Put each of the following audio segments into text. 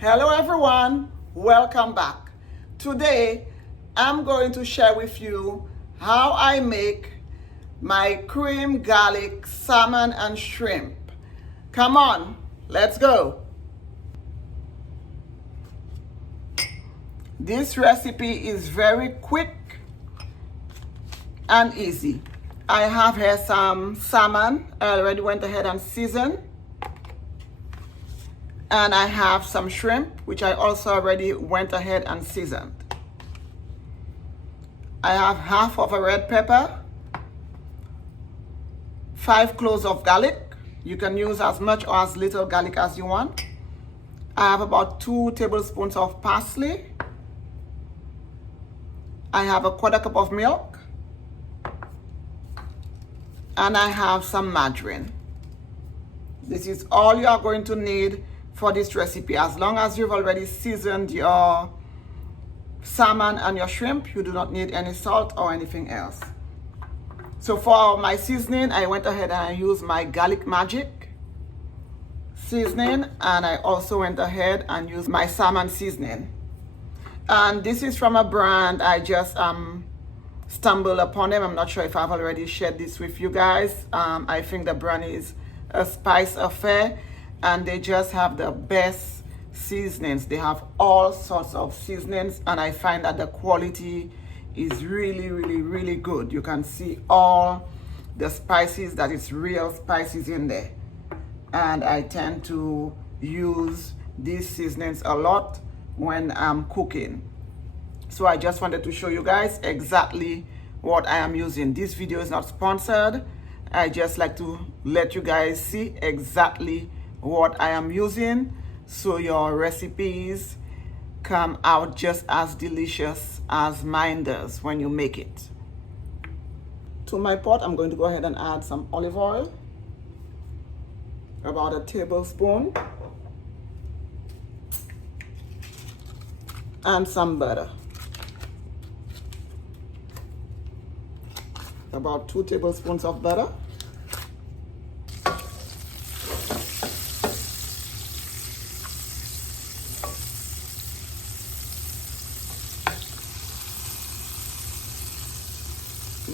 Hello everyone, welcome back. Today I'm going to share with you how I make my cream garlic salmon and shrimp. Come on, let's go. This recipe is very quick and easy. I have here some salmon. I already went ahead and seasoned. And I have some shrimp, which I also already went ahead and seasoned. I have half of a red pepper, 5 cloves of garlic. You can use as much or as little garlic as you want. I have about 2 tablespoons of parsley. I have a 1/4 cup of milk. And I have some margarine. This is all you are going to need for this recipe. As long as you've already seasoned your salmon and your shrimp, you do not need any salt or anything else. So for my seasoning, I went ahead and I used my garlic magic seasoning, and I also went ahead and used my salmon seasoning. And this is from a brand I just stumbled upon them. I'm not sure if I've already shared this with you guys. I think the brand is A Spice Affair, and they just have the best seasonings. They have all sorts of seasonings, and I find that the quality is really good. You can see all the spices, that it's real spices in there. And I tend to use these seasonings a lot when I'm cooking. So I just wanted to show you guys exactly what I am using. This video is not sponsored. I just like to let you guys see exactly what I am using, so your recipes come out just as delicious as mine does when you make it. To my pot, I'm going to go ahead and add some olive oil, about a tablespoon, and some butter, about 2 tablespoons of butter.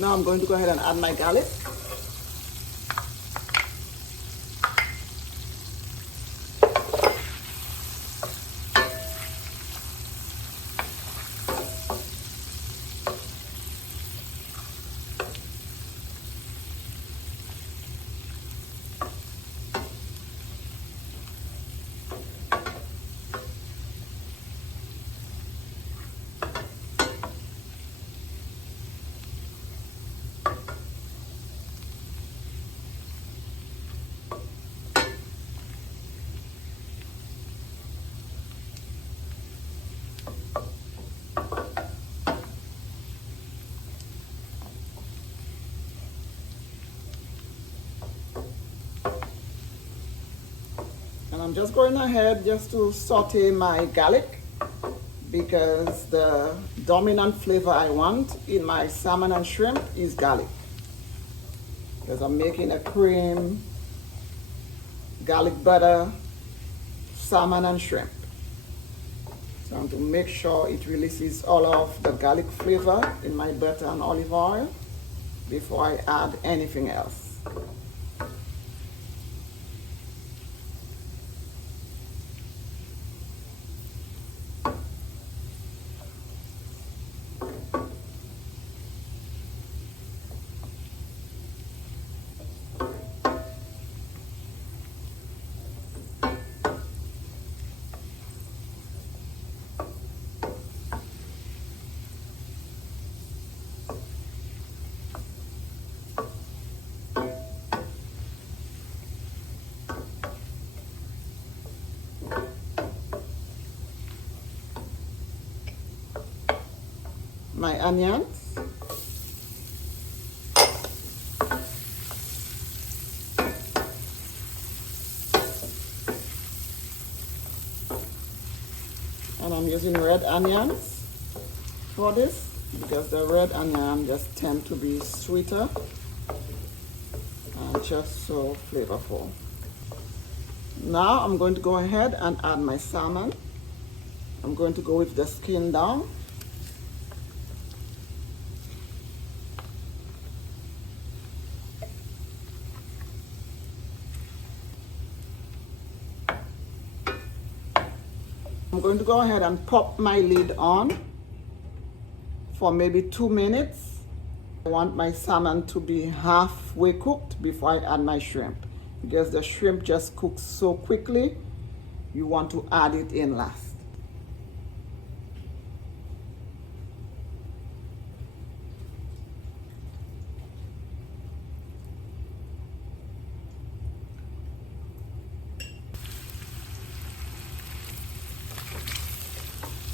Now I'm going to go ahead and add my garlic. And I'm just going ahead just to saute my garlic, because the dominant flavor I want in my salmon and shrimp is garlic. Because I'm making a cream, garlic butter, salmon and shrimp. So I want to make sure it releases all of the garlic flavor in my butter and olive oil before I add anything else. My onions, and I'm using red onions for this because the red onion just tend to be sweeter and just so flavorful. Now I'm going to go ahead and add my salmon. I'm going to go with the skin down. I'm going to go ahead and pop my lid on for maybe 2 minutes. I want my salmon to be halfway cooked before I add my shrimp, because the shrimp just cooks so quickly. You want to add it in last.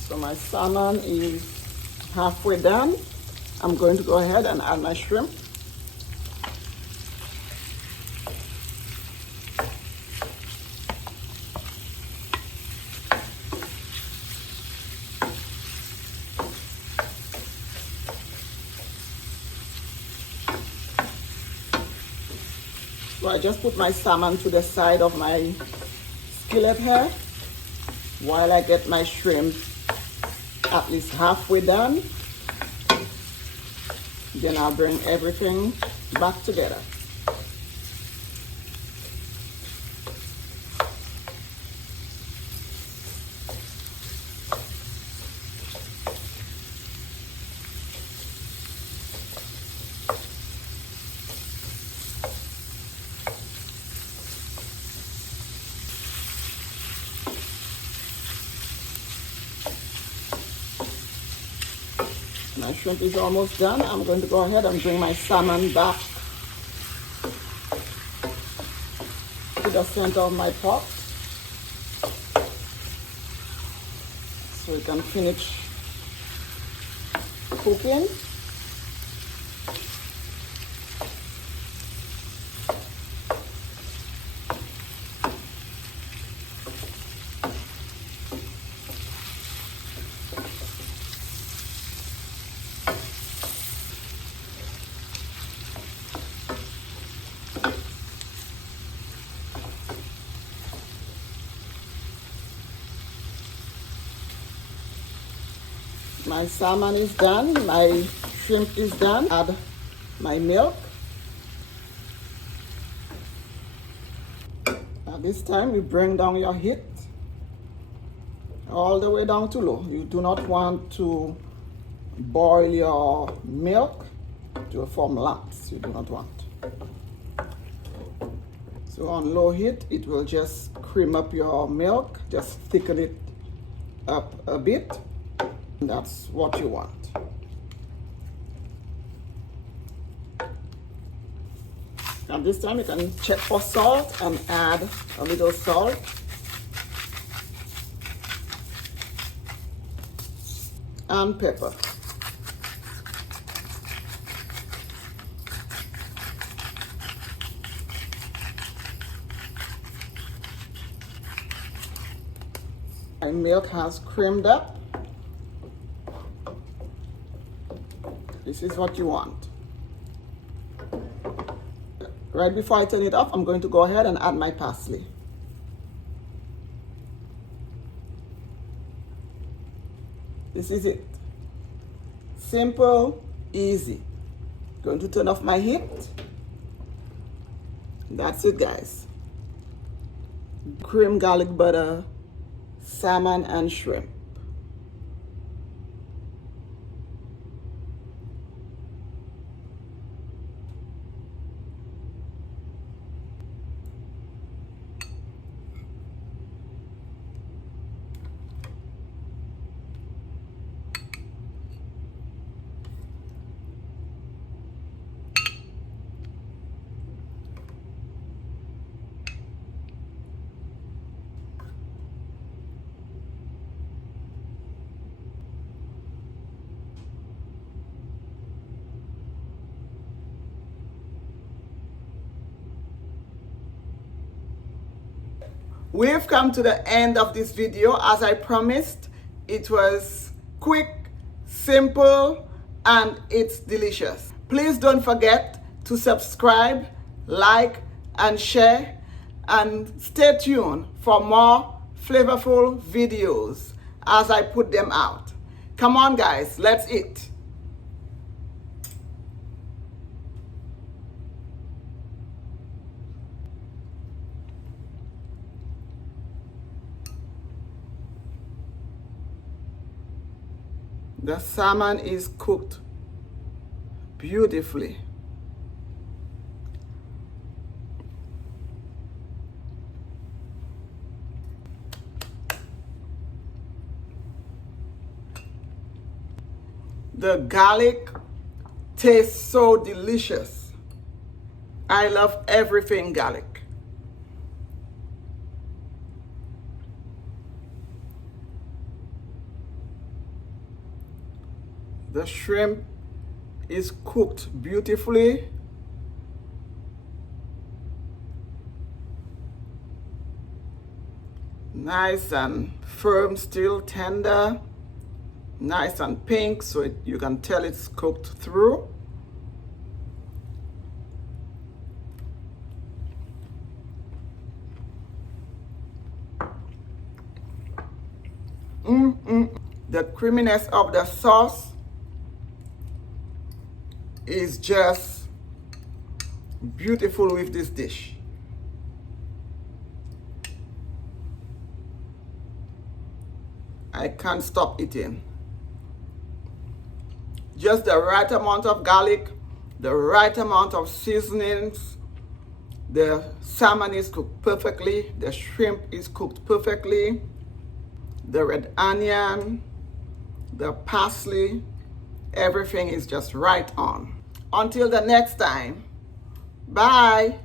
So my salmon is halfway done. I'm going to go ahead and add my shrimp. So I just put my salmon to the side of my skillet here while I get my shrimp at least halfway done. Then I'll bring everything back together. My shrimp is almost done. I'm going to go ahead and bring my salmon back to the center of my pot so it can finish cooking. My salmon is done, my shrimp is done. Add my milk. At this time, you bring down your heat all the way down to low. You do not want to boil your milk to form lumps. You do not want. So on low heat, it will just cream up your milk, just thicken it up a bit. That's what you want. At this time, you can check for salt and add a little salt. And pepper. My milk has creamed up. This is what you want. Right before I turn it off, I'm going to go ahead and add my parsley. This is it. Simple, easy. Going to turn off my heat. That's it, guys. Cream garlic butter, salmon and shrimp. We've come to the end of this video. As I promised, it was quick, simple, and it's delicious. Please don't forget to subscribe, like, and share, and stay tuned for more flavorful videos. as I put them out. Come on, guys, let's eat. The salmon is cooked beautifully. The garlic tastes so delicious. I love everything garlic. The shrimp is cooked beautifully. Nice and firm, still tender. Nice and pink, so you can tell it's cooked through. The creaminess of the sauce is just beautiful with this dish. I can't stop eating. Just the right amount of garlic, the right amount of seasonings. The salmon is cooked perfectly. The shrimp is cooked perfectly. The red onion, the parsley, everything is just right on. Until the next time, bye.